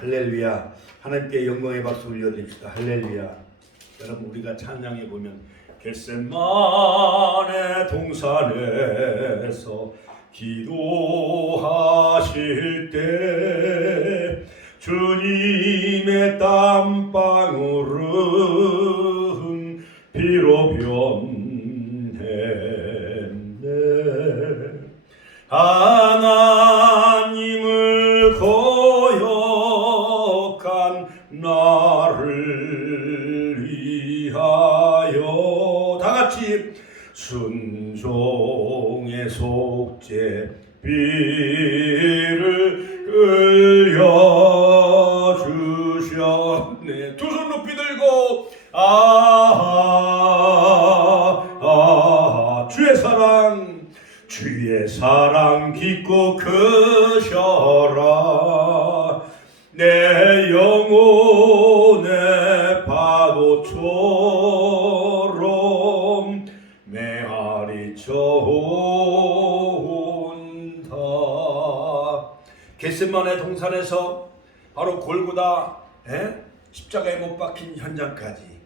할렐루야. 하나님께 영광의 박수 올려드립시다. 할렐루야. 여러분 우리가 찬양해 보면 겟세마네 동산에서 기도하실 때 주님의 땀방울은 피로 변했네. 하나님을 거역한 나를 위하여 다같이 순종의 속죄 비를 흘려주셨네. 두 손 높이 들고 주의 사랑 깊고 크셔라. 내 영혼의 파도처럼 메아리쳐 온다. 겟세마네 동산에서 바로 골고다 십자가에 못 박힌 현장까지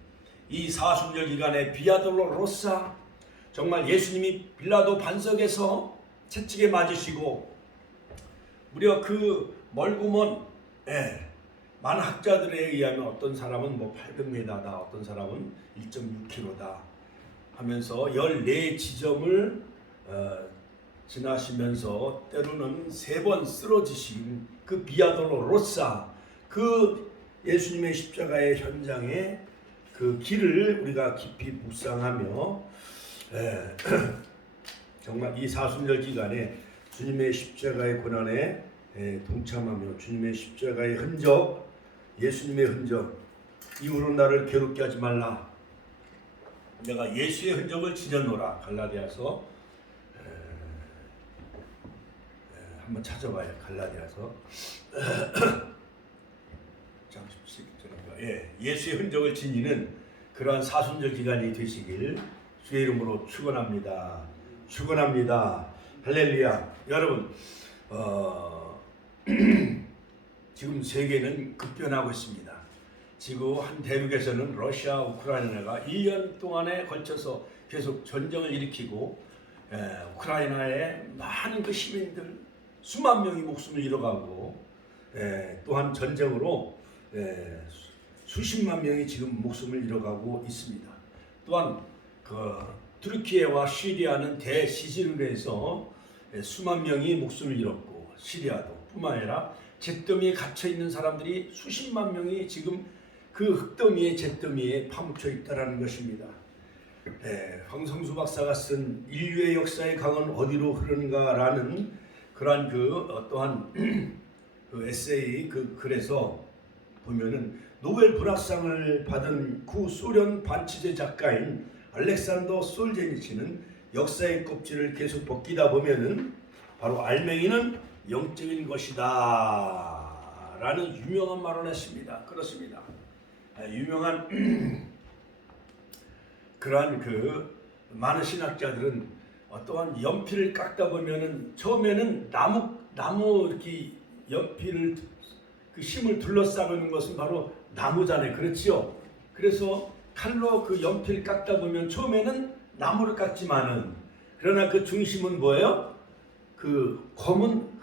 이 사순절 기간에 비아돌로로사, 정말 예수님이 빌라도 반석에서 채찍에 맞으시고 무려 그 멀고 먼 많은 학자들에 의하면 어떤 사람은 800m다, 어떤 사람은 1.6km다 하면서 14지점을 지나시면서 때로는 3번 쓰러지신 그 비아돌로로사, 그 예수님의 십자가의 현장에 그 길을 우리가 깊이 묵상하며 정말 이 사순절 기간에 주님의 십자가의 고난에 동참하며 주님의 십자가의 흔적, 예수님의 흔적, 이후로 나를 괴롭게 하지 말라, 내가 예수의 흔적을 지녔노라. 갈라디아서 한번 찾아봐요. 갈라디아서 예수의 흔적을 지니는 그러한 사순절 기간이 되시길 주의 이름으로 축원합니다. 축원합니다. 할렐루야. 여러분 지금 세계는 급변하고 있습니다. 지구 한 대륙에서는 러시아, 우크라이나가 1년 동안에 걸쳐서 계속 전쟁을 일으키고 우크라이나의 많은 그 시민들 수만 명이 목숨을 잃어가고 또한 전쟁으로 수십만 명이 지금 목숨을 잃어가고 있습니다. 또한 그 투르키예와 시리아는 대지진으로 해서 수만 명이 목숨을 잃었고, 시리아도 뿐만 아니라 잿더미에 갇혀 있는 사람들이 수십만 명이 지금 그 흙더미에 잿더미에 파묻혀 있다라는 것입니다. 황성수 박사가 쓴 인류의 역사의 강은 어디로 흐르는가라는 그러한 또한 그 에세이 그 글에서 보면은 노벨 문학상을 받은 구소련 반치제 작가인 알렉산더 솔제니치는 역사의 껍질을 계속 벗기다 보면은 바로 알맹이는 영적인 것이다 라는 유명한 말을 했습니다. 그렇습니다. 유명한 그러한 그 많은 신학자들은 어떠한 연필을 깎다 보면은 처음에는 나무 이렇게 연필을 그 심을 둘러싸고 있는 것은 바로 나무잖아요. 그렇지요? 그래서 칼로 그 연필을 깎다 보면 처음에는 나무를 깎지만은 그러나 그 중심은 뭐예요? 그 검은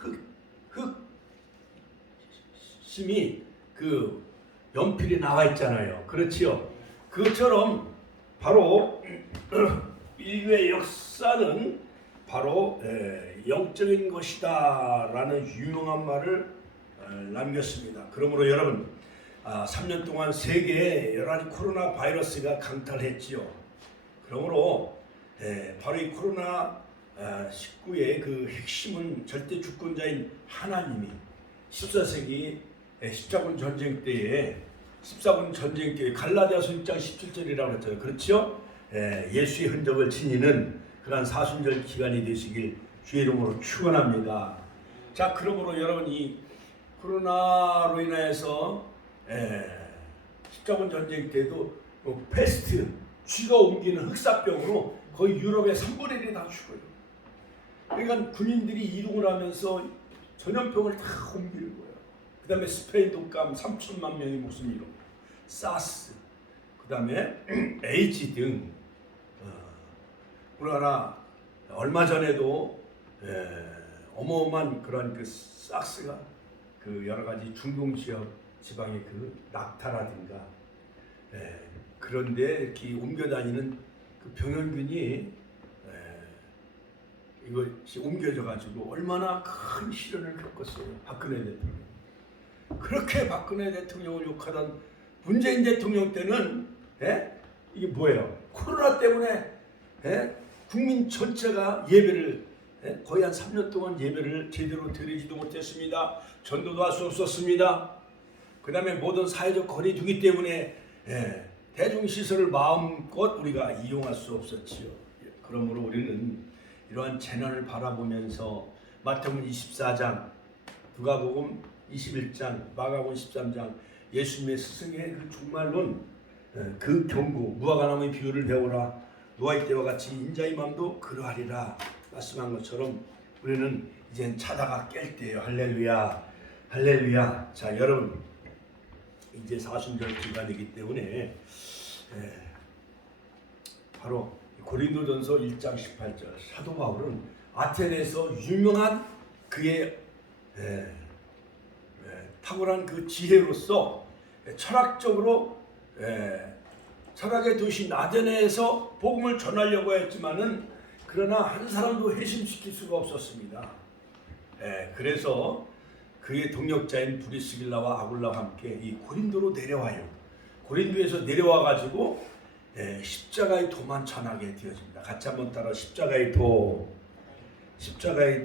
흙심이 그 연필이 나와 있잖아요. 그렇지요? 그것처럼 바로 인류의 역사는 바로 영적인 것이다 라는 유명한 말을 남겼습니다. 그러므로 여러분 3년 동안 세계에 여러 가지 코로나 바이러스가 강탈했지요. 그러므로 바로 이 코로나 19의 그 핵심은 절대 주권자인 하나님이 14세기 십자군 전쟁 때에 갈라디아서 6장 17절이라고 했죠. 그렇죠? 예수의 흔적을 지니는 그러한 사순절 기간이 되시길 주의 이름으로 축원합니다. 자, 그러므로 여러분 이 코로나로 인해서 십자군 전쟁 때도 패스트, 쥐가 옮기는 흑사병으로 거의 유럽의 3분의 1이 다 죽어요. 그러니까 군인들이 이동을 하면서 전염병을 다 옮기는 거예요. 그 다음에 스페인 독감 3천만 명이 목숨 잃었고, 사스, 그 다음에 에이즈 등 우리나라 얼마 전에도 어마어마한 그런 그 사스가 그 여러 가지 중동 지역 지방의 그 낙타라든가 그런데 이렇게 옮겨 다니는 그 병원균이 이것이 옮겨져 가지고 얼마나 큰 시련을 겪었어요. 박근혜 대통령. 그렇게 박근혜 대통령을 욕하던 문재인 대통령 때는 이게 뭐예요? 코로나 때문에 국민 전체가 예배를 거의 한 3년 동안 예배를 제대로 드리지도 못했습니다. 전도도 할 수 없었습니다. 그 다음에 모든 사회적 거리 두기 때문에 대중시설을 마음껏 우리가 이용할 수 없었지요. 그러므로 우리는 이러한 재난을 바라보면서 마태복음 24장, 누가복음 21장, 마가복음 13장 예수님의 스승의 그 종말론 그 경고, 무화과 나무의 비유를 배우라. 노아의 때와 같이 인자의 마음도 그러하리라 말씀한 것처럼 우리는 이젠 자다가 깰 때예요. 할렐루야, 할렐루야. 자, 여러분 이제 사순절 기간이기 때문에 바로 고린도전서 1장 18절 사도 바울은 아테네에서 유명한 그의 탁월한 그 지혜로서 철학적으로 철학의 도시 나데네에서 복음을 전하려고 했지만은 그러나 한 사람도 회심시킬 수가 없었습니다. 그래서 그의 동역자인 브리스길라와 아굴라와 함께 이 고린도로 내려와요. 고린도에서 내려와 가지고 십자가의 도만 전하게 되어집니다. 같이 한번 따라 십자가의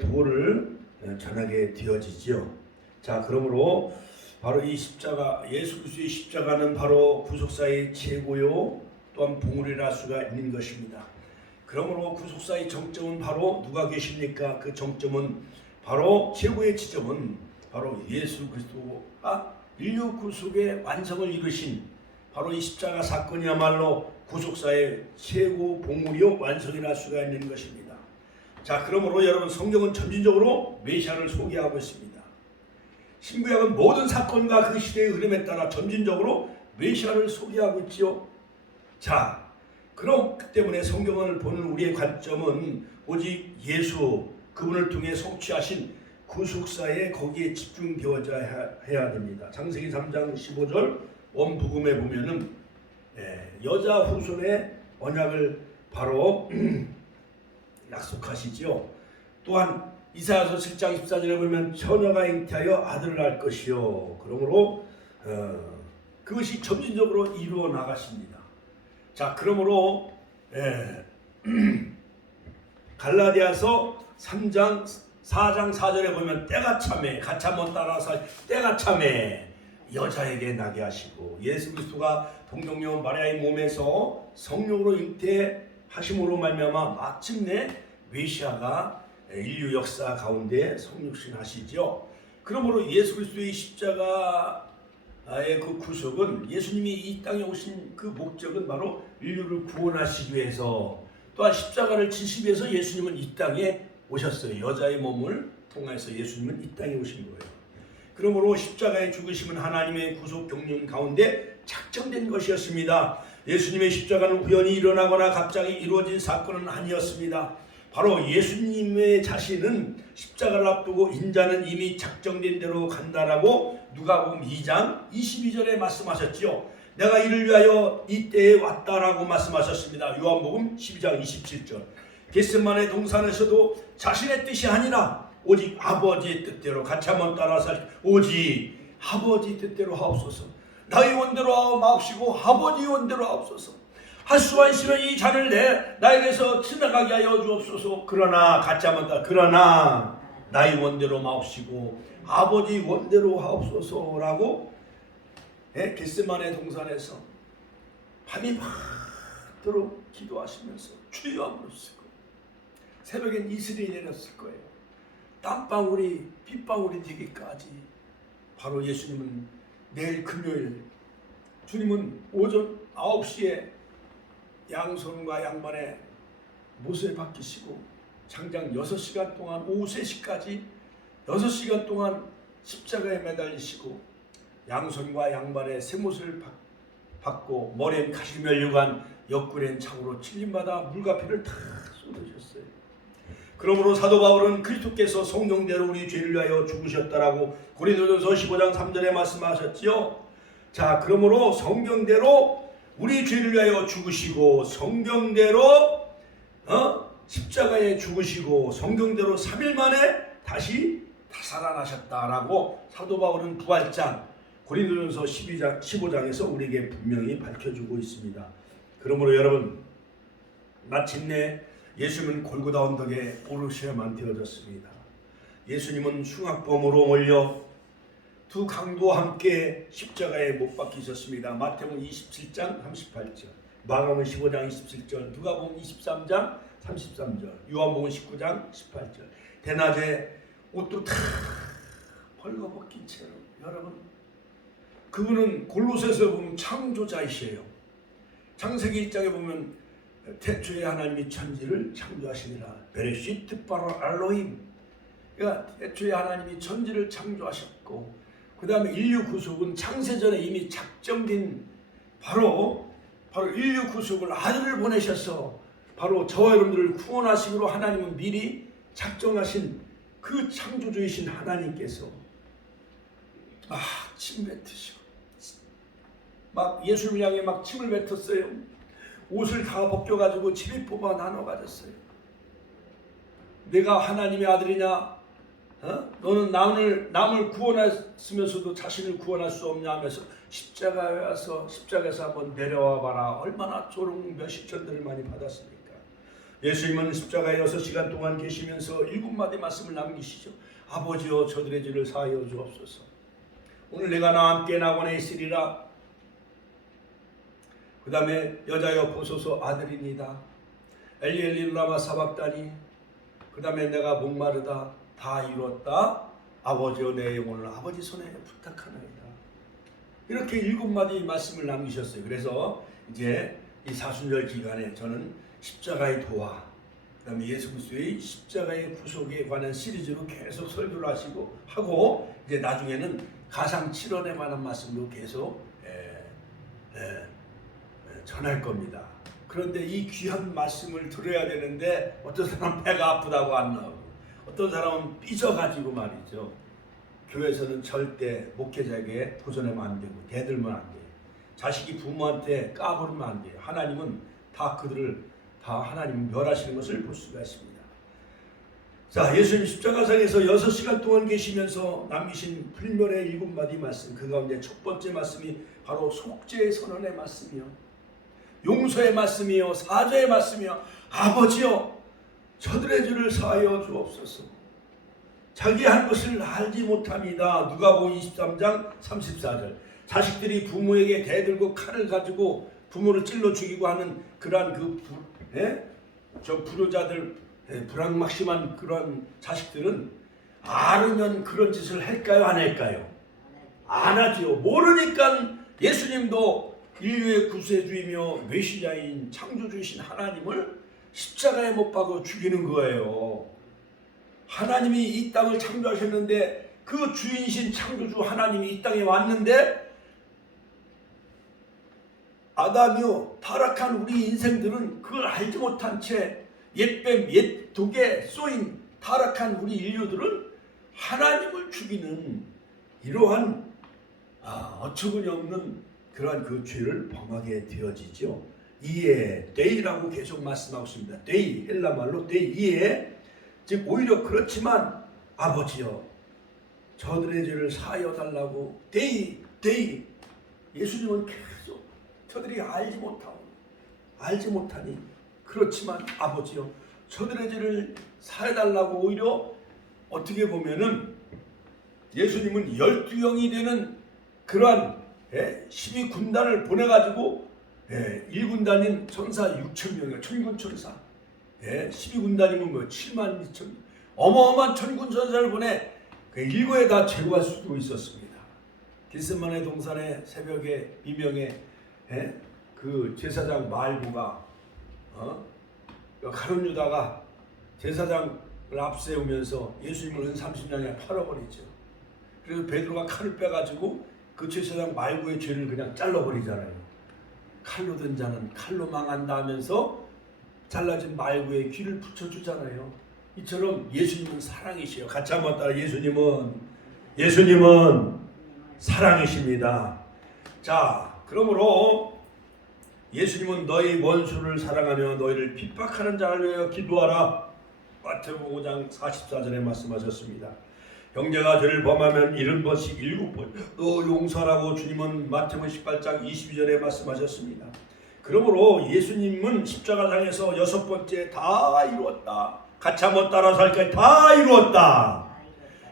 도를 전하게 되어지지요. 자, 그러므로 바로 이 십자가, 예수 그리스도의 십자가는 바로 구속사의 최고요 또한 봉우리라 수가 있는 것입니다. 그러므로 구속사의 정점은 바로 누가 계십니까? 그 정점은 바로 최고의 지점은 바로 예수 그리스도가 인류 구속의 완성을 이루신 바로 이 십자가 사건이야말로 구속사의 최고 봉우리요 완성이라 수가 있는 것입니다. 자, 그러므로 여러분 성경은 점진적으로 메시아를 소개하고 있습니다. 신구약은 모든 사건과 그 시대의 흐름에 따라 점진적으로 메시아를 소개하고 있지요. 자, 그렇기 때문에 성경을 보는 우리의 관점은 오직 예수 그분을 통해 성취하신 구속사에 거기에 집중되어야 해야 됩니다. 창세기 3장 15절 원복음에 보면은 여자 후손의 언약을 바로 약속하시지요. 또한 이사야서 7장 14절에 보면 처녀가 잉태하여 아들을 낳을 것이요. 그러므로 그것이 점진적으로 이루어 나가십니다. 자, 그러므로 갈라디아서 3장 4장 4절에 보면 때가 참에 같이 한번 따라서 때가 참에 여자에게 나게 하시고 예수 그리스도가 동정녀 마리아의 몸에서 성령으로 잉태하심으로 말미암아 마침내 메시아가 인류 역사 가운데 성육신하시죠. 그러므로 예수 그리스도의 십자가의 그 구속은 예수님이 이 땅에 오신 그 목적은 바로 인류를 구원하시기 위해서 또한 십자가를 지시기 위해서 예수님은 이 땅에 오셨어요. 여자의 몸을 통해서 예수님은 이 땅에 오신 거예요. 그러므로 십자가의 죽으심은 하나님의 구속 경륜 가운데 작정된 것이었습니다. 예수님의 십자가는 우연히 일어나거나 갑자기 이루어진 사건은 아니었습니다. 바로 예수님의 자신은 십자가를 앞두고 인자는 이미 작정된 대로 간다라고 누가복음 2장 22절에 말씀하셨지요. 내가 이를 위하여 이때에 왔다라고 말씀하셨습니다. 요한복음 12장 27절. 겟세마네 동산에서도 자신의 뜻이 아니라 오직 아버지의 뜻대로 같이 한번 따라서 오직 아버지 뜻대로 하옵소서. 나의 원대로 마옵시고 아버지 원대로 하옵소서. 할 수 없으면 이 잔을 나에게서 지나가게 하여 주옵소서. 그러나 같이 한번 따라 그러나 나의 원대로 마옵시고 아버지 원대로 하옵소서라고 겟세마네 동산에서 밤이 많도록 기도하시면서 주여 하셨을 거예요. 새벽엔 이슬이 내렸을 거예요. 땀방울이 빗방울이 되기까지. 바로 예수님은 내일 금요일 주님은 오전 9시에 양손과 양반의 못을 바뀌시고 장장 6시간 동안 오후 3시까지 6시간 동안 십자가에 매달리시고 양손과 양발에 쇠못을 받고 머리엔 가시면류관 옆구리엔 창으로 찔림받아 물과 피를 다 쏟으셨어요. 그러므로 사도 바울은 그리스도께서 성령대로 우리 죄를 위하여 죽으셨다라고 고린도전서 15장 3절에 말씀하셨지요. 자, 그러므로 성경대로 우리 죄를 위하여 죽으시고 성경대로 십자가에 죽으시고 성경대로 3일 만에 다시 살아나셨다라고 사도 바울은 부활장 고린도전서 15장에서 우리에게 분명히 밝혀주고 있습니다. 그러므로 여러분, 마침내 예수님은 골고다 언덕에 오르셔야만 되어졌습니다. 예수님은 흉악범으로 몰려 두 강도와 함께 십자가에 못 박히셨습니다. 마태복음 27장 38절, 마가복음 15장 27절, 누가복음 23장 33절, 요한복음 19장 18절. 대낮에 옷도 다 벌거벗긴 채로, 여러분, 그분은 골로새서 보면 창조자이시에요. 창세기 1장에 보면 태초에 하나님이 천지를 창조하시니라. 베레시트 바로 알로힘. 그러니까 태초에 하나님이 천지를 창조하셨고, 그 다음에 인류 구속은 창세전에 이미 작정된 바로 인류 구속을 아들을 보내셔서 바로 저와 여러분들을 구원하시기로 하나님은 미리 작정하신 그 창조주이신 하나님께서 막 침 뱉으시고 막 예수를 향해 막 침을 뱉었어요. 옷을 다 벗겨가지고 집이 뽑아 나눠 가졌어요. 내가 하나님의 아들이냐? 너는 남을 구원했으면서도 자신을 구원할 수 없냐 하면서 십자가에 와서 십자가에서 한번 내려와 봐라. 얼마나 조롱 몇십전들을 많이 받았습니까? 예수님은 십자가에 6시간 동안 계시면서 7마디 말씀을 남기시죠. 아버지여 저들의 죄를 사하여 주옵소서. 오늘 내가 나와 함께 낙원에 있으리라. 그 다음에 여자여 보소서 아들이니다. 엘리 엘리 라마 사박다니. 그 다음에 내가 목마르다. 다 이뤘다. 아버지여 내 영혼을 아버지 손에 부탁하나이다. 이렇게 7마디 말씀을 남기셨어요. 그래서 이제 이 사순절 기간에 저는 십자가의 도와, 그 다음에 예수 그리스도의 십자가의 구속에 관한 시리즈로 계속 설교를 하고 이제 나중에는 가상 7원에 관한 말씀도 계속 전할 겁니다. 그런데 이 귀한 말씀을 들어야 되는데 어떤 사람은 배가 아프다고 안 나오고 어떤 사람은 삐져가지고 말이죠. 교회에서는 절대 목회자에게 도전하면 안 되고 대들면 안 돼요. 자식이 부모한테 까부르면 안 돼요. 하나님은 다 그들을 다 하나님 멸하시는 것을 볼 수가 있습니다. 자, 예수님 십자가상에서 6시간 동안 계시면서 남기신 불멸의 7마디 말씀, 그 가운데 첫 번째 말씀이 바로 속죄의 선언의 말씀이요, 용서의 말씀이요, 사죄의 말씀이요. 아버지여 저들의 죄를 사하여 주옵소서. 자기 한 것을 알지 못합니다. 누가복음 23장 34절. 자식들이 부모에게 대들고 칼을 가지고 부모를 찔러 죽이고 하는 그러한 저 불효자들, 불악막심한 그런 자식들은 알으면 그런 짓을 할까요? 안 할까요? 안 하지요. 모르니까 예수님도 인류의 구세주이며 메시아인 창조주이신 하나님을 십자가에 못 박아 죽이는 거예요. 하나님이 이 땅을 창조하셨는데 그 주인이신 창조주 하나님이 이 땅에 왔는데 아담이요 타락한 우리 인생들은 그걸 알지 못한 채 옛뱀 옛독에 쏘인 타락한 우리 인류들은 하나님을 죽이는 이러한 어처구니 없는 그러한 그 죄를 범하게 되어지죠. 이에 데이라고 계속 말씀하고 있습니다. 데이, 헬라 말로 데이, 이에, 즉 오히려 그렇지만 아버지여 저들의 죄를 사하여 달라고 데이 예수님은 계속 저들이 알지 못하니 그렇지만 아버지여 저들의 죄를 사해 달라고 오히려 어떻게 보면은 예수님은 12영이 되는 그러한 12군단을 보내가지고 1군단인 천사 6천명이에요. 천군 천사. 12군단이면 뭐 7만 2천, 어마어마한 천군 천사를 보내 그 일거에 다 제거할 수도 있었습니다. 겟세마네 동산의 새벽에 비명에 그 제사장 말구가 가룟 유다가 제사장을 앞세우면서 예수님을 은 30년에 팔아버리죠. 그래서 베드로가 칼을 빼가지고 그 제사장 말고의 죄를 그냥 잘라버리잖아요. 칼로 든 자는 칼로 망한다 하면서 잘라진 말고의 귀를 붙여주잖아요. 이처럼 예수님은 사랑이시요. 같이 한번 따라 예수님은 사랑이십니다. 자, 그러므로 예수님은 너희 원수를 사랑하며 너희를 핍박하는 자를 위하여 기도하라. 마태복음 5장 44절에 말씀하셨습니다. 형제가 죄를 범하면 70번씩 7번 너 용서하라고 주님은 마태복음 18장 22절에 말씀하셨습니다. 그러므로 예수님은 십자가상에서 6번째 다 이루었다. 같이 한번 따라서 할까요? 다 이루었다.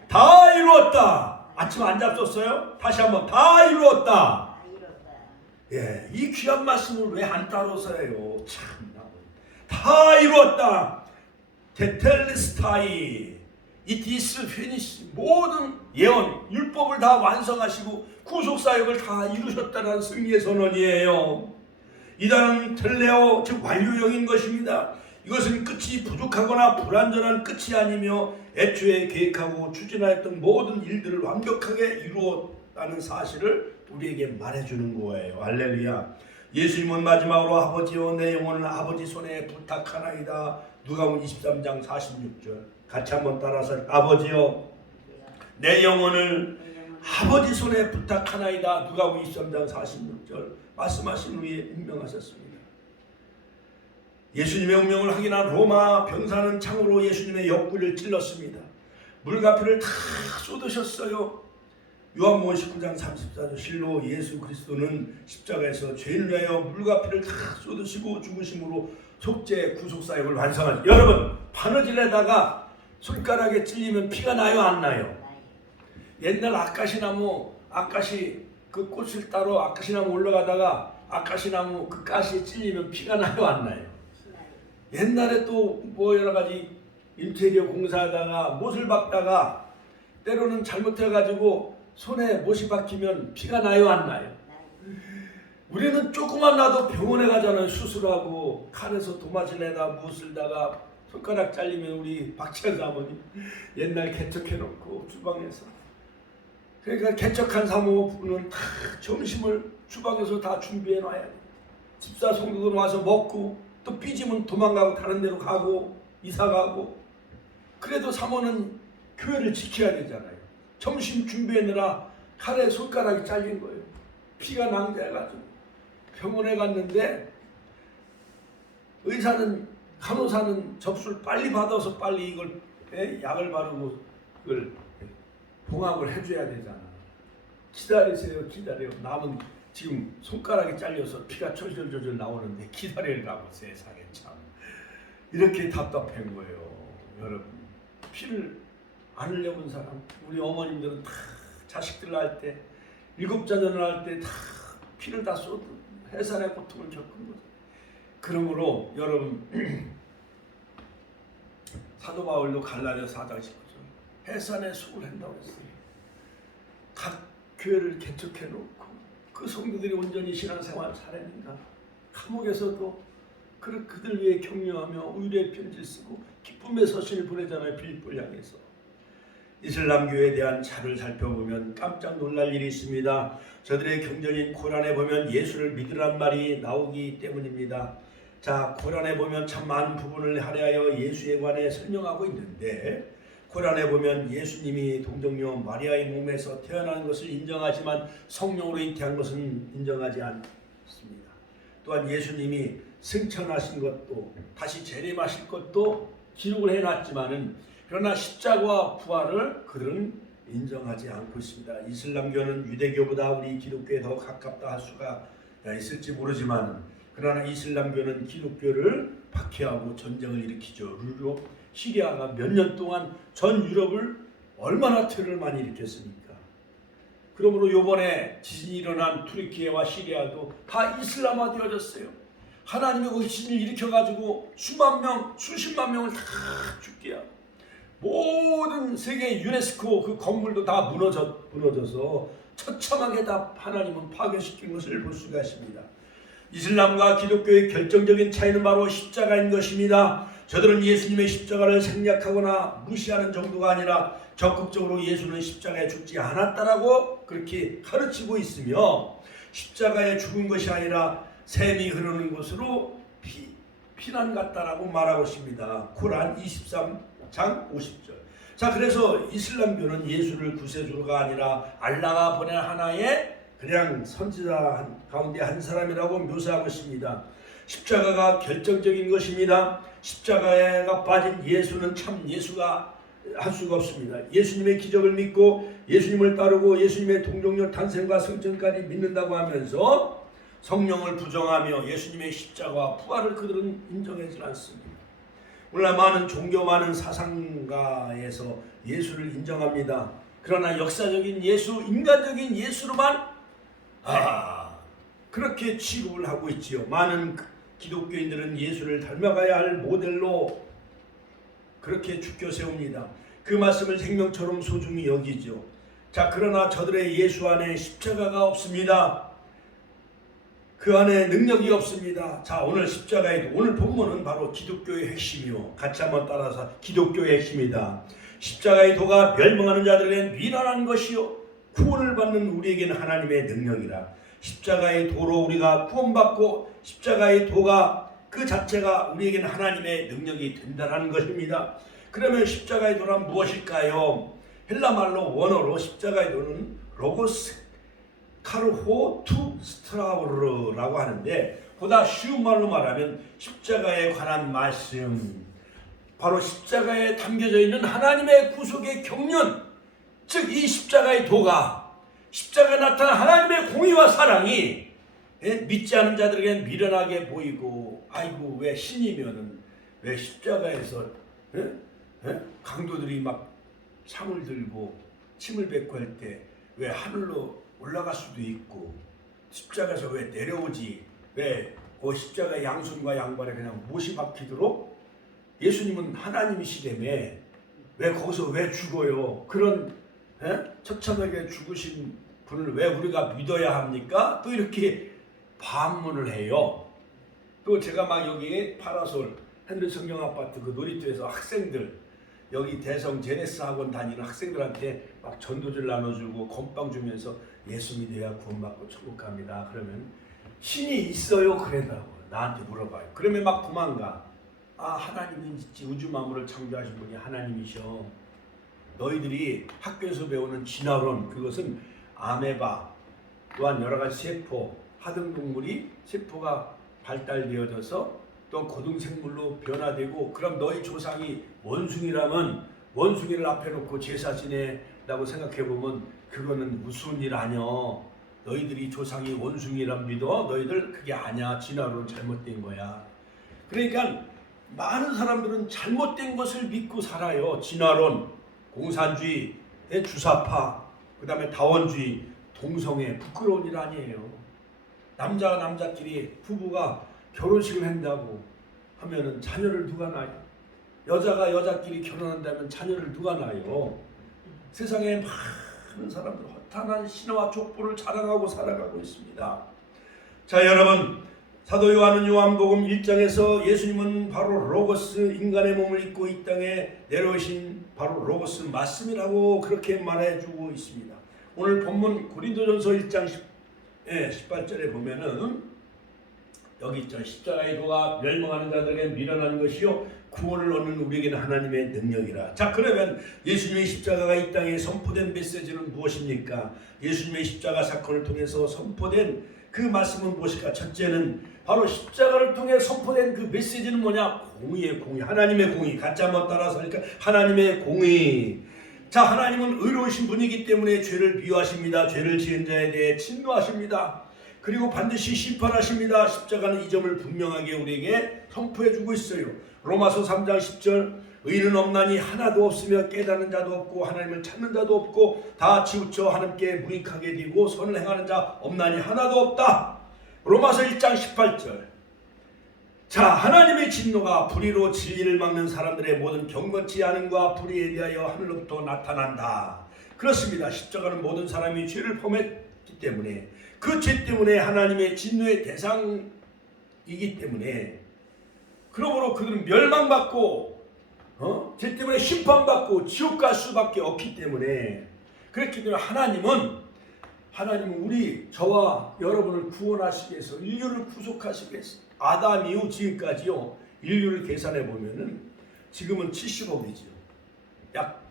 다 이루었다. 아침 안 잡섰어요? 다시 한번 다 이루었다. 예, 이 귀한 말씀을 왜 안 따라서 해요? 참, 다 이루었다. 테텔레스타이, it is finished. 모든 예언, 율법을 다 완성하시고 구속사역을 다 이루셨다는 승리의 선언이에요. 이단은 텔레오, 즉 완료형인 것입니다. 이것은 끝이 부족하거나 불완전한 끝이 아니며 애초에 계획하고 추진하였던 모든 일들을 완벽하게 이루었다는 사실을 우리에게 말해주는 거예요. 할렐루야. 예수님은 마지막으로 아버지여 내 영혼을 아버지 손에 부탁하나이다. 누가복음 23장 46절 같이 한번 따라서 아버지여 내 영혼을 아버지 손에 부탁하나이다. 누가복음 23장 46절 말씀하신 후에 임명하셨습니다. 예수님의 운명을 확인한 로마 병사는 창으로 예수님의 옆구리를 찔렀습니다. 물가피를 다 쏟으셨어요. 요한복음 19장 34절 실로 예수 그리스도는 십자가에서 죄인을 위하여 물가피를 다 쏟으시고 죽으심으로 속죄 구속사역을 완성하죠. 여러분, 바느질에다가 손가락에 찔리면 피가 나요, 안 나요? 옛날 아까시나무 그 꽃을 따러 아까시나무 올라가다가 아까시나무 그 가시에 찔리면 피가 나요, 안 나요? 옛날에 또 뭐 여러 가지 인테리어 공사하다가 못을 박다가 때로는 잘못해가지고 손에 못이 박히면 피가 나요, 안 나요? 우리는 조금만 나도 병원에 가잖아요. 수술하고 칼에서 도마질 내다 못을다가 손가락 잘리면 우리 박찬 사모님 옛날 개척해놓고 주방에서 그러니까 개척한 사모부는 다 점심을 주방에서 다 준비해 놔야 돼. 집사 성도들 와서 먹고 또 삐지면 도망가고 다른 데로 가고 이사 가고 그래도 사모는 교회를 지켜야 되잖아요. 점심 준비하느라 칼에 손가락이 잘린 거예요. 피가 낭자해가지고 병원에 갔는데 의사는 간호사는 접수를 빨리 받아서 빨리 이걸 약을 바르고 그걸 봉합을 해줘야 되잖아. 기다리세요, 기다려요. 남은 지금 손가락이 잘려서 피가 철철철철 나오는데 기다리라고. 세상에 참 이렇게 답답한 거예요. 여러분, 피를 안 흘려본 사람, 우리 어머님들은 다 자식들 낳을 때 7자녀를 낳을 때 다 피를 다 쏟고 해산의 고통을 겪은 거죠. 그러므로 여러분 사도 바울도 갈라디아 4장 19절 해산의 수고를 한다고 했어요. 각 교회를 개척해 놓고 그 성도들이 온전히 신앙생활을 살았는가. 감옥에서도 그들 위해 격려하며 의뢰의 편지를 쓰고 기쁨의 서신을 보내잖아요. 빌립보를 향해서. 이슬람교에 대한 차를 살펴보면 깜짝 놀랄 일이 있습니다. 저들의 경전인 코란에 보면 예수를 믿으란 말이 나오기 때문입니다. 자, 코란에 보면 참 많은 부분을 할애하여 예수에 관해 설명하고 있는데 코란에 보면 예수님이 동정녀 마리아의 몸에서 태어난 것을 인정하지만 성령으로 잉태한 것은 인정하지 않습니다. 또한 예수님이 승천하신 것도 다시 재림하실 것도 기록을 해놨지만은 그러나 십자가와 부활을 그들은 인정하지 않고 있습니다. 이슬람교는 유대교보다 우리 기독교에 더 가깝다 할 수가 있을지 모르지만 그러나 이슬람교는 기독교를 박해하고 전쟁을 일으키죠. 유럽, 시리아가 몇 년 동안 전 유럽을 얼마나 테러를 많이 일으켰습니까? 그러므로 이번에 지진이 일어난 투르키예와 시리아도 다 이슬람화 되어졌어요. 하나님이 거기 지진을 일으켜가지고 수만 명, 수십만 명을 다 죽게 하고 모든 세계 유네스코 그 건물도 다 무너져서 처참하게 다 하나님은 파괴시킨 것을 볼 수가 있습니다. 이슬람과 기독교의 결정적인 차이는 바로 십자가인 것입니다. 저들은 예수님의 십자가를 생략하거나 무시하는 정도가 아니라 적극적으로 예수는 십자가에 죽지 않았다라고 그렇게 가르치고 있으며, 십자가에 죽은 것이 아니라 샘이 흐르는 곳으로 피난 갔다라고 말하고 있습니다. 코란 23장 50절. 자, 그래서 이슬람교는 예수를 구세주가 아니라 알라가 보낸 하나의 그냥 선지자 가운데 한 사람이라고 묘사하고 있습니다. 십자가가 결정적인 것입니다. 십자가가 빠진 예수는 참 예수가 할 수가 없습니다. 예수님의 기적을 믿고 예수님을 따르고 예수님의 동정녀 탄생과 승천까지 믿는다고 하면서 성령을 부정하며 예수님의 십자가와 부활을 그들은 인정하지 않습니다. 오늘날 많은 종교, 많은 사상가에서 예수를 인정합니다. 그러나 역사적인 예수, 인간적인 예수로만 그렇게 취급을 하고 있지요. 많은 기독교인들은 예수를 닮아가야 할 모델로 그렇게 주켜 세웁니다. 그 말씀을 생명처럼 소중히 여기죠. 자, 그러나 저들의 예수 안에 십자가가 없습니다. 그 안에 능력이 없습니다. 자, 오늘 십자가에도 오늘 본문은 바로 기독교의 핵심이요. 같이 한번 따라서 기독교의 핵심이다. 십자가의 도가 멸망하는 자들에게는 미련한 것이요 구원을 받는 우리에게는 하나님의 능력이라. 십자가의 도로 우리가 구원받고 십자가의 도가 그 자체가 우리에게는 하나님의 능력이 된다는 것입니다. 그러면 십자가의 도란 무엇일까요? 헬라말로 원어로 십자가의 도는 로고스 카르호 투 스트라우르라고 하는데, 보다 쉬운 말로 말하면 십자가에 관한 말씀, 바로 십자가에 담겨져 있는 하나님의 구속의 경륜, 즉 이 십자가의 도가, 십자가에 나타난 하나님의 공의와 사랑이 믿지 않은 자들에게는 미련하게 보이고, 아이고 왜 신이면은 왜 십자가에서 강도들이 막 창을 들고 침을 뱉고 할 때 왜 하늘로 올라갈 수도 있고, 십자가에서 왜 내려오지, 왜 그 십자가 양손과 양발에 그냥 못이 박히도록, 예수님은 하나님이시다며 왜 거기서 왜 죽어요? 그런 처참하게 죽으신 분을 왜 우리가 믿어야 합니까? 또 이렇게 반문을 해요. 또 제가 막 여기 파라솔 핸들 성경 아파트 그 놀이터에서 학생들, 여기 대성 제네스 학원 다니는 학생들한테 막 전도지를 나눠주고 건빵 주면서 예수 믿어야 구원받고 천국 갑니다. 그러면 신이 있어요? 그랬다고 나한테 물어봐요. 그러면 막 도망가. 하나님이 있지. 우주 만물을 창조하신 분이 하나님이셔. 너희들이 학교에서 배우는 진화론, 그것은 아메바 또한 여러 가지 세포, 하등동물이 세포가 발달되어져서 또 고등생물로 변화되고, 그럼 너희 조상이 원숭이라면 원숭이를 앞에 놓고 제사 지내라고 생각해보면 그거는 무슨 일 아니여. 너희들이 조상이 원숭이란 믿어? 너희들 그게 아니야. 진화론 잘못된 거야. 그러니까 많은 사람들은 잘못된 것을 믿고 살아요. 진화론, 공산주의, 주사파, 그 다음에 다원주의, 동성애, 부끄러운 일 아니에요. 남자가 남자끼리 부부가 결혼식을 한다고 하면은 자녀를 누가 낳아요? 여자가 여자끼리 결혼한다면 자녀를 누가 낳아요? 세상에 많은 사람들 허탄한 신화와 족보를 자랑하고 살아가고 있습니다. 자, 여러분, 사도 요한은 요한복음 1장에서 예수님은 바로 로고스, 인간의 몸을 입고 이 땅에 내려오신 바로 로고스 말씀이라고 그렇게 말해주고 있습니다. 오늘 본문 고린도전서 1장 18절에 보면은 여기 있죠. 십자가의 도가 멸망하는 자들에게 미련한 것이요 구원을 얻는 우리에게는 하나님의 능력이라. 자, 그러면 예수님의 십자가가 이 땅에 선포된 메시지는 무엇입니까? 예수님의 십자가 사건을 통해서 선포된 그 말씀은 무엇일까? 첫째는 바로 십자가를 통해 선포된 그 메시지는 뭐냐? 공의의 공의, 하나님의 공의. 같이 한번 따라서 하니까 하나님의 공의. 자, 하나님은 의로우신 분이기 때문에 죄를 미워하십니다. 죄를 지은 자에 대해 진노하십니다. 그리고 반드시 심판하십니다. 십자가는 이 점을 분명하게 우리에게 선포해주고 있어요. 로마서 3장 10절, 의는 없나니 하나도 없으며 깨닫는 자도 없고 하나님을 찾는 자도 없고 다 치우쳐 하나님께 무익하게 되고 선을 행하는 자 없나니 하나도 없다. 로마서 1장 18절. 자, 하나님의 진노가 불의로 진리를 막는 사람들의 모든 경건치 않음과 불의에 대하여 하늘로부터 나타난다. 그렇습니다. 십자가는 모든 사람이 죄를 범했기 때문에, 그 죄 때문에 하나님의 진노의 대상이기 때문에, 그러므로 그들은 멸망받고 죄 때문에 심판받고 지옥 갈 수밖에 없기 때문에, 그렇기 때문에 하나님은 우리 저와 여러분을 구원하시기 위해서, 인류를 구속하시기 위해서 아담 이후 지금까지요, 인류를 계산해 보면은 지금은 70억이죠. 약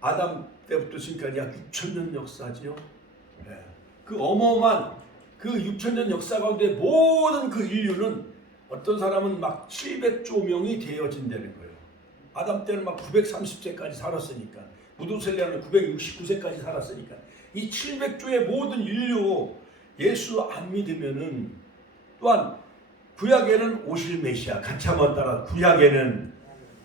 아담 때부터 지금까지 약 6,000년 역사지요. 네. 그 어마어마한 그 6,000년 역사 가운데 모든 그 인류는, 어떤 사람은 막 700조 명이 되어진다는 거예요. 아담 때는 막 930세까지 살았으니까, 무두셀라는 969세까지 살았으니까, 이 700조의 모든 인류 예수 안 믿으면은, 또한 구약에는 오실 메시아, 같이 한번 따라, 구약에는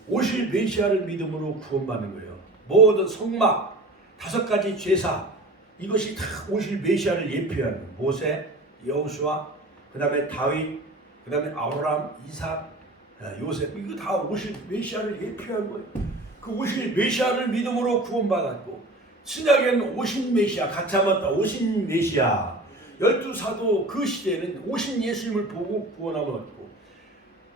오실 메시아를 믿음으로 구원받는 거예요. 모든 성막, 5가지 제사, 이것이 다 오실 메시아를 예표하는 거예요. 모세, 여호수아, 그 다음에 다윗, 그 다음에 아브라함, 이삭, 요셉, 이거 다 오실 메시아를 예표한 거예요. 그 오실 메시아를 믿음으로 구원받았고, 신약에는 오신 메시아, 같이 한번 따라, 오신 메시아, 12사도 그 시대에는 오신 예수님을 보고 구원함을 얻고,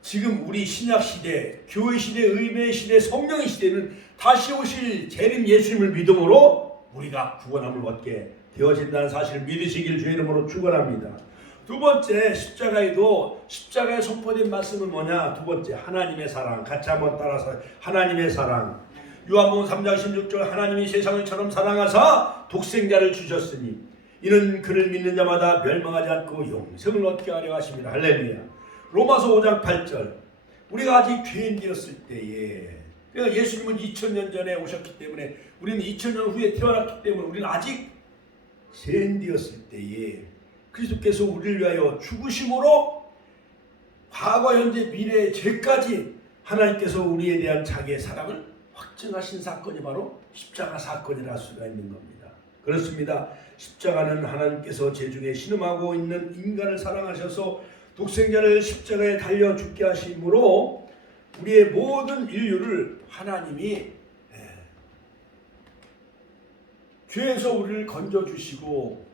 지금 우리 신약 시대, 교회 시대, 의의 시대, 성령의 시대는 다시 오실 재림 예수님을 믿음으로 우리가 구원함을 얻게 되어진다는 사실을 믿으시길 주의 이름으로 축원합니다. 두 번째, 십자가에도, 십자가에 선포된 말씀은 뭐냐? 두 번째, 하나님의 사랑. 같이 한번 따라서, 하나님의 사랑. 요한복음 3장 16절, 하나님이 세상을 처럼 사랑하사 독생자를 주셨으니 이는 그를 믿는 자마다 멸망하지 않고 영생을 얻게 하려 하십니다. 할렐루야. 로마서 5장 8절, 우리가 아직 죄인되었을 때에, 그러니까 예수님은 2000년 전에 오셨기 때문에, 우리는 2000년 후에 태어났기 때문에 우리는 아직 죄인되었을 때에 그리스도께서 우리를 위하여 죽으심으로 과거, 현재, 미래의 죄까지 하나님께서 우리에 대한 자기의 사랑을 확증하신 사건이 바로 십자가 사건이라 할 수가 있는 겁니다. 그렇습니다. 십자가는 하나님께서 죄중에 신음하고 있는 인간을 사랑하셔서 독생자를 십자가에 달려 죽게 하심으로 우리의 모든 인류를 하나님이 죄에서 우리를 건져주시고,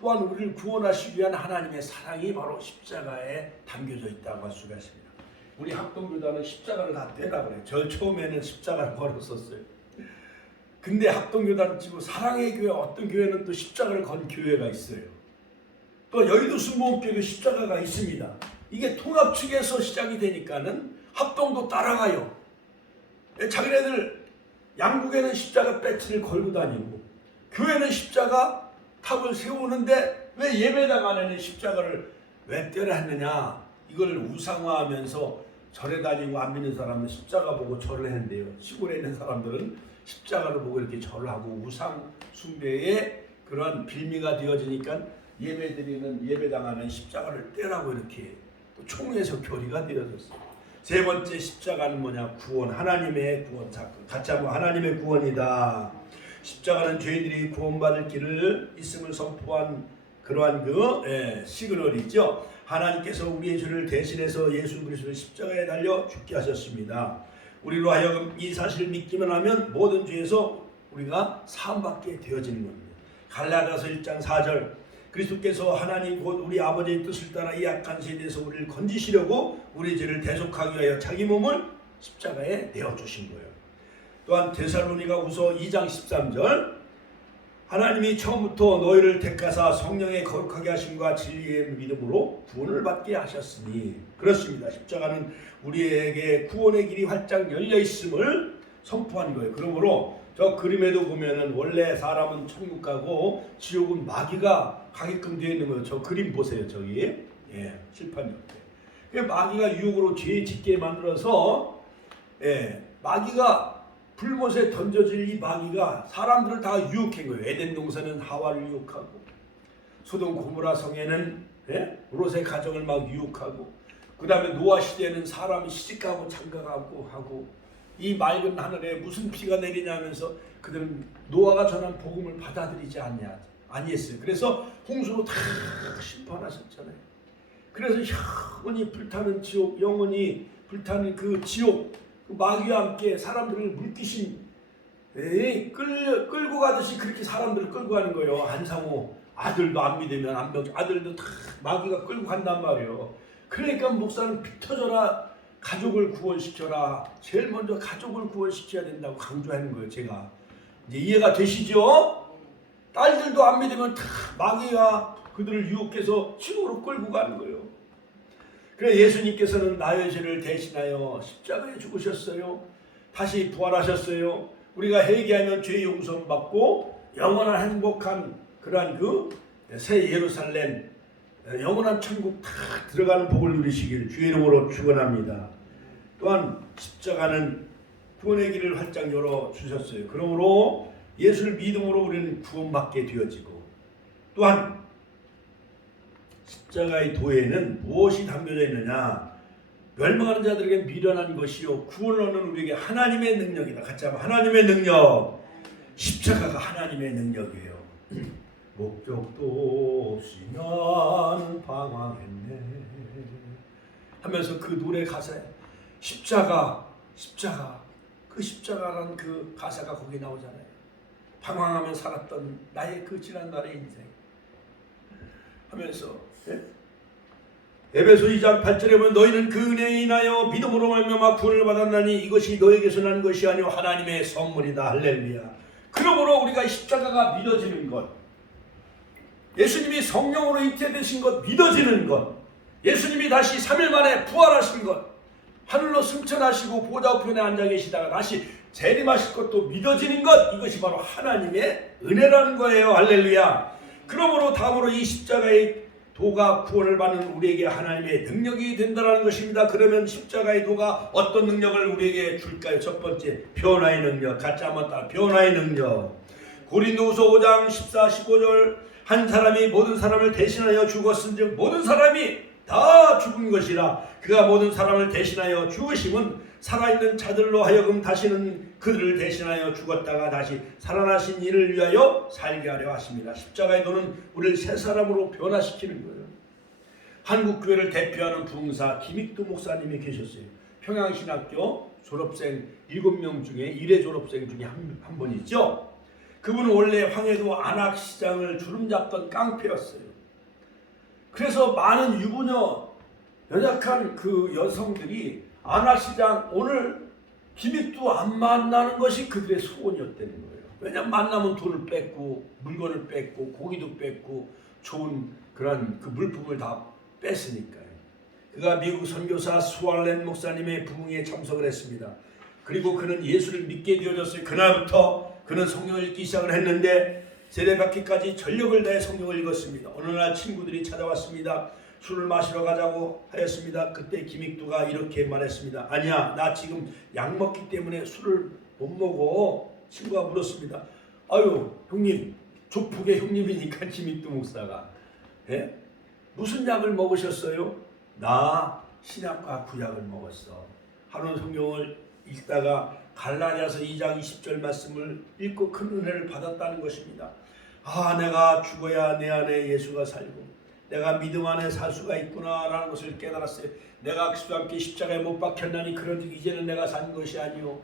또한 우리를 구원하시기 위한 하나님의 사랑이 바로 십자가에 담겨져 있다고 할 수가 있습니다. 우리 합동교단은 십자가를 다 떼라 그래요. 저 처음에는 십자가를 걸었었어요. 근데 합동교단 치고 사랑의 교회, 어떤 교회는 또 십자가를 건 교회가 있어요. 또 여의도 순복음교회도 십자가가 있습니다. 이게 통합 측에서 시작이 되니까는 합동도 따라가요. 자기네들 양국에는 십자가 배지를 걸고 다니고, 교회는 십자가 탑을 세우는데 왜 예배당 안에는 십자가를 왜 떼라 했느냐? 이걸 우상화하면서 절에 다니고 안 믿는 사람은 십자가 보고 절을 했는데요, 시골에 있는 사람들은 십자가를 보고 이렇게 절을 하고 우상 숭배의 그런 빌미가 되어지니까 예배드리는 예배당 안에 십자가를 떼라고 이렇게 또 총회에서 교리가 되어졌어요. 세 번째, 십자가는 뭐냐? 구원, 하나님의 구원 사건. 같이 한번, 하나님의 구원이다. 십자가는 죄인들이 구원받을 길을 있음을 선포한 그러한 시그널이죠. 하나님께서 우리의 죄를 대신해서 예수 그리스도를 십자가에 달려 죽게 하셨습니다. 우리로 하여금 이 사실을 믿기만 하면 모든 죄에서 우리가 사함받게 되어지는 겁니다. 갈라디아서 1장 4절, 그리스도께서 하나님 곧 우리 아버지의 뜻을 따라 이 악한 세대에서 우리를 건지시려고 우리 죄를 대속하기 위하여 자기 몸을 십자가에 내어주신 거예요. 또한 데살로니가후서 2장 13절, 하나님이 처음부터 너희를 택하사 성령의 거룩하게 하심과 진리의 믿음으로 구원을 받게 하셨으니, 그렇습니다. 십자가는 우리에게 구원의 길이 활짝 열려 있음을 선포한 거예요. 그러므로 저 그림에도 보면은 원래 사람은 천국 가고 지옥은 마귀가 가게끔 되어 있는 거예요. 저 그림 보세요. 저기 칠판 옆에 마귀가 유혹으로 죄 짓게 만들어서 마귀가 불못에 던져질 이 마귀가 사람들을 다 유혹한 거예요. 에덴 동산은 하와를 유혹하고, 소돔 고모라 성에는 롯의 가정을 막 유혹하고, 그 다음에 노아 시대에는 사람이 시집가고 장가가고 하고, 이 맑은 하늘에 무슨 비가 내리냐면서 그들은 노아가 전한 복음을 받아들이지 아니했어요. 그래서 홍수로 다 심판하셨잖아요. 그래서 영원히 불타는 지옥, 영원히 불타는 그 지옥, 그 마귀와 함께 사람들을 물귀신 끌고 가듯이 그렇게 사람들을 끌고 가는 거예요. 안상호 아들도 안 믿으면 안 먹죠. 아들도 다 마귀가 끌고 간단 말이에요. 그러니까 목사는 피 터져라 가족을 구원시켜라. 제일 먼저 가족을 구원시켜야 된다고 강조하는 거예요. 제가 이제 이해가 되시죠? 딸들도 안 믿으면 다 마귀가 그들을 유혹해서 지옥으로 끌고 가는 거예요. 그래 예수님께서는 나의 죄를 대신하여 십자가에 죽으셨어요. 다시 부활하셨어요. 우리가 회개하면 죄 용서 받고 영원한 행복한 그러한 그 새 예루살렘 영원한 천국 다 들어가는 복을 누리시길 주의 이름으로 축원합니다. 또한 십자가는 구원의 길을 활짝 열어 주셨어요. 그러므로 예수를 믿음으로 우리는 구원받게 되어지고, 또한 십자가의 도에는 무엇이 담겨져 있느냐? 멸망하는 자들에게 미련한 것이요 구원을 얻는 우리에게 하나님의 능력이다. 같이 하면 하나님의 능력. 십자가가 하나님의 능력이에요. 목적도 없이 나는 방황했네 하면서 그 노래 가사에 십자가 그 십자가라는 그 가사가 거기 나오잖아요. 방황하며 살았던 나의 그 지난 날의 인생 하면서 에베소 2장 8절에 보면 너희는 그 은혜에 인하여 믿음으로 말미암아 구원을 받았나니 이것이 너에게서 난 것이 아니요 하나님의 선물이다. 할렐루야. 그러므로 우리가 십자가가 믿어지는 것, 예수님이 성령으로 잉태되신 것 믿어지는 것, 예수님이 다시 3일 만에 부활하신 것, 하늘로 승천하시고 보좌 우편에 앉아 계시다가 다시 재림하실 것도 믿어지는 것, 이것이 바로 하나님의 은혜라는 거예요. 할렐루야. 그러므로 다음으로 이 십자가의 도가 구원을 받는 우리에게 하나님의 능력이 된다는 것입니다. 그러면 십자가의 도가 어떤 능력을 우리에게 줄까요? 첫 번째, 변화의 능력. 같이 한번 따라. 변화의 능력. 고린도후서 5장 14, 15절 한 사람이 모든 사람을 대신하여 죽었은즉 모든 사람이 다 죽은 것이라. 그가 모든 사람을 대신하여 죽으심은 살아있는 자들로 하여금 다시는 그들을 대신하여 죽었다가 다시 살아나신 이를 위하여 살게 하려 하십니다. 십자가의 도는 우리를 새 사람으로 변화시키는 거예요. 한국교회를 대표하는 부흥사 김익두 목사님이 계셨어요. 평양신학교 졸업생 7명 중에 1회 졸업생 중에 한 분이죠. 그분은 원래 황해도 안악시장을 주름잡던 깡패였어요. 그래서 많은 유부녀 연약한 그 여성들이 안악시장 오늘 김익두 안 만나는 것이 그들의 소원이었다는 거예요. 왜냐하면 만나면 돈을 뺏고 물건을 뺏고 고기도 뺏고 좋은 그런 그 물품을 다 뺐으니까요. 그가 미국 선교사 수알렌 목사님의 부흥에 참석을 했습니다. 그리고 그는 예수를 믿게 되어졌어요. 그날부터 그는 성경을 읽기 시작을 했는데 세례받기까지 전력을 다해 성경을 읽었습니다. 어느 날 친구들이 찾아왔습니다. 술을 마시러 가자고 하였습니다. 그때 김익두가 이렇게 말했습니다. 아니야, 나 지금 약 먹기 때문에 술을 못 먹어. 친구가 물었습니다. 아유, 형님, 조폭의 형님이니까 김익두 목사가. 예? 무슨 약을 먹으셨어요? 나 신약과 구약을 먹었어. 하루는 성경을 읽다가 갈라디아서 2장 20절 말씀을 읽고 큰 은혜를 받았다는 것입니다. 아, 내가 죽어야 내 안에 예수가 살고 내가 믿음 안에 살 수가 있구나라는 것을 깨달았어요. 내가 그리스도와 함께 십자가에 못 박혔나니 그런즉 이제는 내가 산 것이 아니요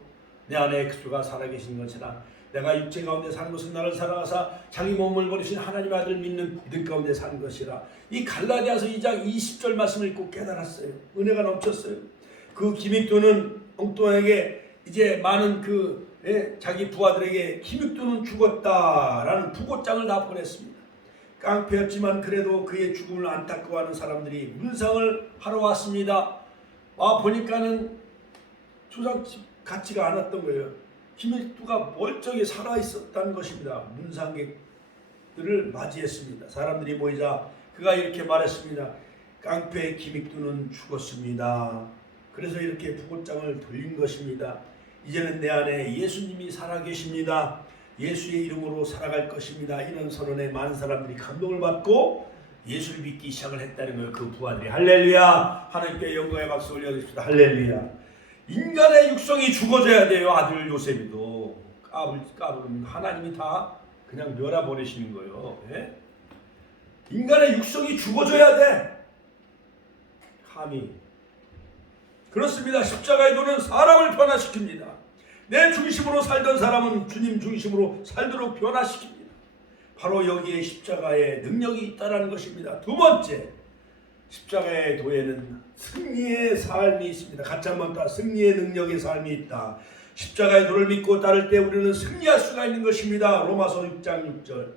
내 안에 그리스도가 살아계신 것이라. 내가 육체 가운데 사는 것은 나를 사랑하사 자기 몸을 버리신 하나님 아들 믿는 믿음 가운데 사는 것이라. 이 갈라디아서 2장 20절 말씀을 읽고 깨달았어요. 은혜가 넘쳤어요. 그 김익두는 엉뚱하게 이제 많은 자기 부하들에게 김익두는 죽었다라는 부고장을 다 보냈습니다. 깡패였지만 그래도 그의 죽음을 안타까워하는 사람들이 문상을 하러 왔습니다. 보니까는 조상 같지가 않았던 거예요. 김익두가 멀쩡히 살아있었다는 것입니다. 문상객들을 맞이했습니다. 사람들이 모이자 그가 이렇게 말했습니다. 깡패 김익두는 죽었습니다. 그래서 이렇게 부고장을 돌린 것입니다. 이제는 내 안에 예수님이 살아계십니다. 예수의 이름으로 살아갈 것입니다. 이런 선언에 많은 사람들이 감동을 받고 예수를 믿기 시작을 했다는 거예요. 그 부하들이. 할렐루야. 하나님께 영광의 박수 올려드립시다. 할렐루야. 인간의 육성이 죽어져야 돼요. 아들 요셉이도 까불면 하나님이 다 그냥 멸해버리시는 거예요. 예? 인간의 육성이 죽어져야 돼. 감히. 그렇습니다. 십자가의 도는 사람을 변화시킵니다. 내 중심으로 살던 사람은 주님 중심으로 살도록 변화시킵니다. 바로 여기에 십자가의 능력이 있다는 것입니다. 두 번째, 십자가의 도에는 승리의 삶이 있습니다. 같이 한번 다 승리의 능력의 삶이 있다. 십자가의 도를 믿고 따를 때 우리는 승리할 수가 있는 것입니다. 로마서 6장 6절.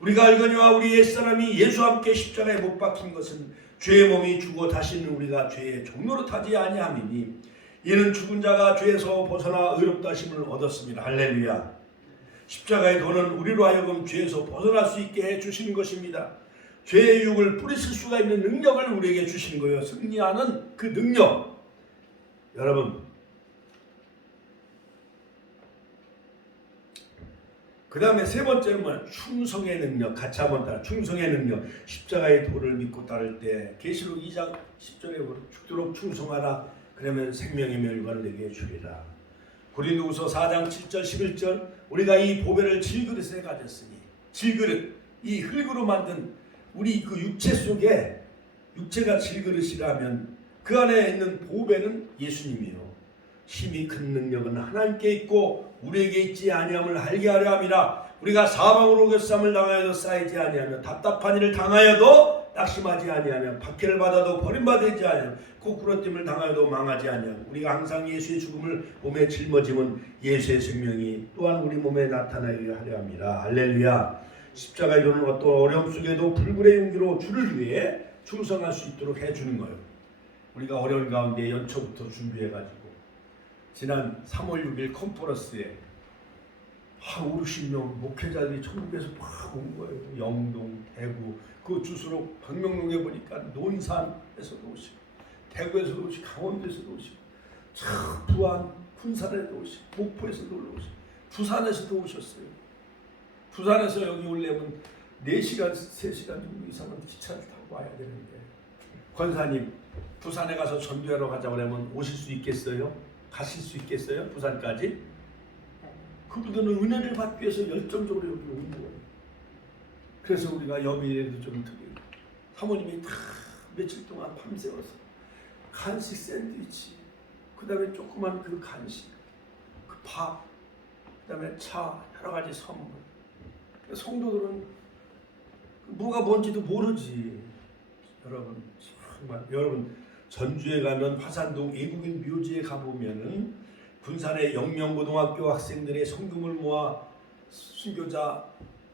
우리가 알거니와 우리 옛사람이 예수와 함께 십자가에 못 박힌 것은 죄의 몸이 죽어 다시는 우리가 죄의 종로로 타지 아니함이니 이는 죽은 자가 죄에서 벗어나 의롭다 하심을 얻었습니다. 할렐루야. 십자가의 도는 우리로 하여금 죄에서 벗어날 수 있게 해주시는 것입니다. 죄의 유혹을 뿌리칠 수가 있는 능력을 우리에게 주시는 거예요. 승리하는 그 능력. 여러분, 그 다음에 세 번째는 뭐야? 충성의 능력. 같이 한번 따라. 충성의 능력. 십자가의 도를 믿고 따를 때 계시록 2장 10절에 죽도록 충성하라. 그러면 생명의 멸관을 내게 주리라. 고린도후서 4장 7절 11절 우리가 이 보배를 질그릇에 가졌으니, 질그릇, 이 흙으로 만든 우리 그 육체 속에, 육체가 질그릇이라면 그 안에 있는 보배는 예수님이요 힘이 큰 능력은 하나님께 있고 우리에게 있지 아니함을 알게 하려 함이라. 우리가 사방으로 결삼을 당하여도 쌓이지 아니하며 답답한 일을 당하여도 낙심하지 아니하며 박해를 받아도 버림받지 아니하며 코꾸러짐을 당하여도 망하지 아니하며 우리가 항상 예수의 죽음을 몸에 짊어지면 예수의 생명이 또한 우리 몸에 나타나게 하려 함이라. 할렐루야. 십자가의 도는 어떤 어려움 속에도 불굴의 용기로 주를 위해 충성할 수 있도록 해주는 거예요. 우리가 어려운 가운데 연초부터 준비해가지고 지난 3월 6일 컨퍼런스에 50명 목회자들이 천국에서 막 온 거예요. 영동, 대구, 그 주소로 방명록에 보니까 논산에서도 오시고 대구에서도 오시고 강원도에서도 오시고 참 부안, 군산에도 오시고 목포에서도 올라오시고 부산에서도 오셨어요. 부산에서 여기 오려면 4시간, 3시간 정도 이상은 기차를 타고 와야 되는데 권사님 부산에 가서 전도하러 가자고 하면 오실 수 있겠어요? 가실 수 있겠어요? 부산까지? 그분들은 은혜를 받기 위해서 열정적으로 여기 온 거예요. 그래서 우리가 여비에도 좀 드리고 사모님이 다 며칠 동안 밤새워서 간식 샌드위치, 그 다음에 조그만 그 간식, 그 밥, 그 다음에 차, 여러 가지 선물. 성도들은 뭐가 뭔지도 모르지. 여러분 정말 여러분 전주에 가면 화산동 외국인 묘지에 가보면은 군산의 영명고등학교 학생들의 성금을 모아 순교자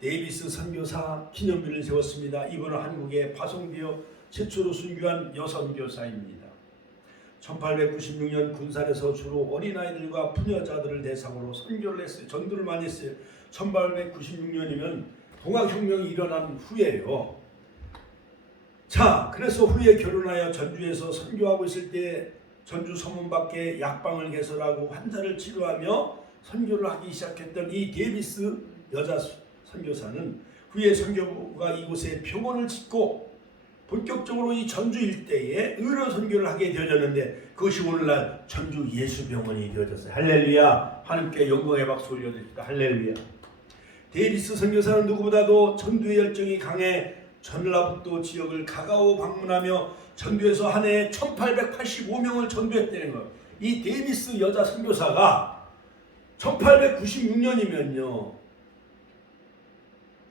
데이비스 선교사 기념비를 세웠습니다. 이분은 한국에 파송되어 최초로 순교한 여선교사입니다. 1896년 군산에서 주로 어린아이들과 부녀자들을 대상으로 선교를 했어요. 전도를 많이 했어요. 1896년이면 동학혁명이 일어난 후예요. 자, 그래서 후에 결혼하여 전주에서 선교하고 있을 때 전주 서문 밖에 약방을 개설하고 환자를 치료하며 선교를 하기 시작했던 이 데이비스 여자 선교사는 후에 선교부가 이곳에 병원을 짓고 본격적으로 이 전주 일대에 의료 선교를 하게 되어졌는데 그것이 오늘날 전주 예수병원이 되어졌어요. 할렐루야. 하나님께 영광의 박수 올려드립니다. 할렐루야. 데이비스 선교사는 누구보다도 전도의 열정이 강해 전라북도 지역을 가가오 방문하며 전도에서 한 해에 1885명을 전도했다는 거예요. 이 데이비스 여자 선교사가 1896년이면요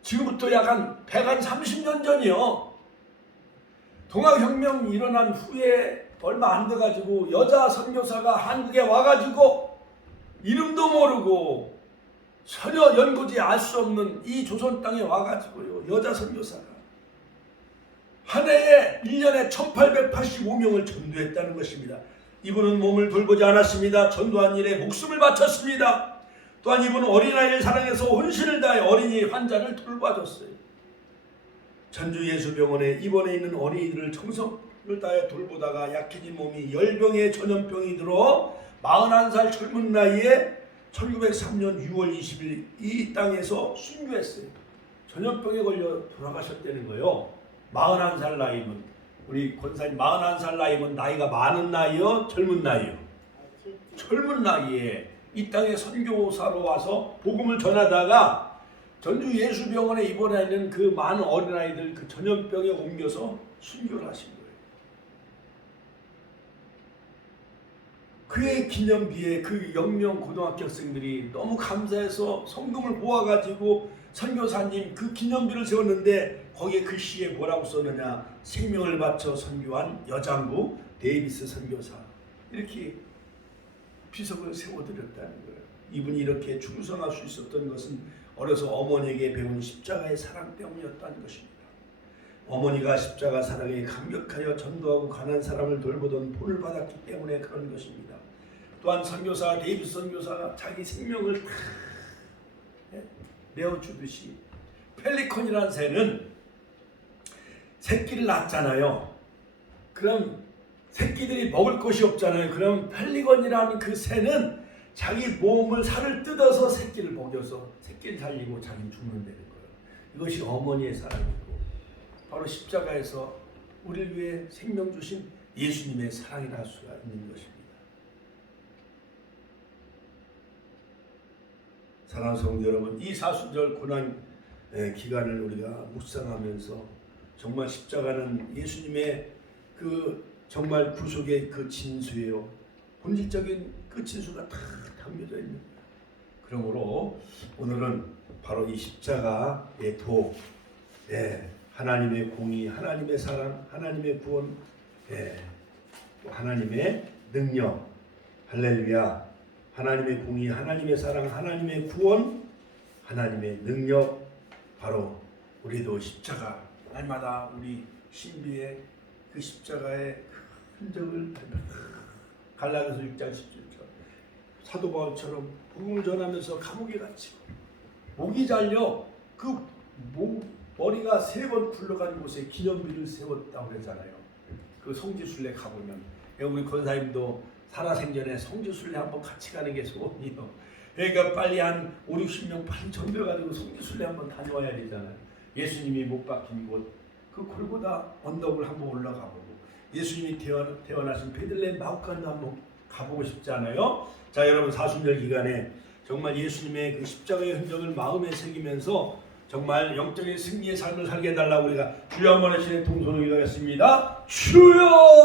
지금부터 약 한 130년 전이요. 동학혁명 일어난 후에 얼마 안 돼가지고 여자 선교사가 한국에 와가지고 이름도 모르고 전혀 연고지 알 수 없는 이 조선 땅에 와가지고요 여자 선교사가 한 해에 1년에 1885명을 전도했다는 것입니다. 이분은 몸을 돌보지 않았습니다. 전도한 일에 목숨을 바쳤습니다. 또한 이분은 어린아이를 사랑해서 혼신을 다해 어린이 환자를 돌봐줬어요. 전주 예수병원에 입원해 있는 어린이들을 정성을 다해 돌보다가 약해진 몸이 열병의 전염병이 들어 41살 젊은 나이에 1903년 6월 20일 이 땅에서 순교했어요. 전염병에 걸려 돌아가셨다는 거예요. 41살 나이면 우리 권사님 41살 나이면 나이가 많은 나이요? 젊은 나이요? 젊은 나이에 이 땅에 선교사로 와서 복음을 전하다가 전주 예수병원에 입원해 있는 그 많은 어린아이들 그 전염병에 옮겨서 순교를 하신 거예요. 그의 기념비에 그 영명 고등학교 학생들이 너무 감사해서 성금을 모아가지고 선교사님 그 기념비를 세웠는데 거기에 글씨에 뭐라고 썼느냐? 생명을 바쳐 선교한 여장부 데이비스 선교사, 이렇게 비석을 세워드렸다는 거예요. 이분이 이렇게 충성할 수 있었던 것은 어려서 어머니에게 배운 십자가의 사랑 때문이었다는 것입니다. 어머니가 십자가 사랑에 감격하여 전도하고 가난한 사람을 돌보던 본을 받았기 때문에 그런 것입니다. 또한 선교사 데이비스 선교사가 자기 생명을 다 내어주듯이, 펠리컨이라는 새는 새끼를 낳잖아요. 그럼 새끼들이 먹을 것이 없잖아요. 그럼 펠리컨이라는 그 새는 자기 몸을 살을 뜯어서 새끼를 먹여서 새끼를 살리고 자기는 죽는다는 거예요. 이것이 어머니의 사랑이고 바로 십자가에서 우리를 위해 생명 주신 예수님의 사랑이라 할 수가 있는 것입니다. 사랑하는 성도 여러분, 이 사순절 고난 기간을 우리가 묵상하면서 정말 십자가는 예수님의 그 정말 구속의 그 진수예요. 본질적인 그 진수가 다 담겨져 있는 거예요. 그러므로 오늘은 바로 이 십자가의 도, 하나님의 공의, 하나님의 사랑, 하나님의 구원, 하나님의 능력, 할렐루야. 하나님의 공의, 하나님의 사랑, 하나님의 구원, 하나님의 능력, 바로 우리도 십자가, 날마다 우리 신비의 그 십자가의 흔적을 갈라디아서 6장 17절 사도 바울처럼 복음을 전하면서 감옥에 갇히고 목이 잘려 그 머리가 3번 굴러간 곳에 기념비를 세웠다고 그랬잖아요. 그 성지순례 가보면, 우리 권사님도 살아생전에 성지순례 한번 같이 가는 게 소원이요. 그러니까 빨리 한 5, 60명 빨리 전도해가지고 성지순례 한번 다녀와야 되잖아요. 예수님이 못 박힌 곳, 그 골고다 언덕을 한번 올라가 보고, 예수님이 태어나신 베들레헴 마구간도 한번 가보고 싶잖아요. 자, 여러분, 사순절 기간에 정말 예수님의 그 십자가의 흔적을 마음에 새기면서 정말 영적인 승리의 삶을 살게 해달라고 우리가 주여 한번 하시는 동선을 기도하겠습니다. 주여!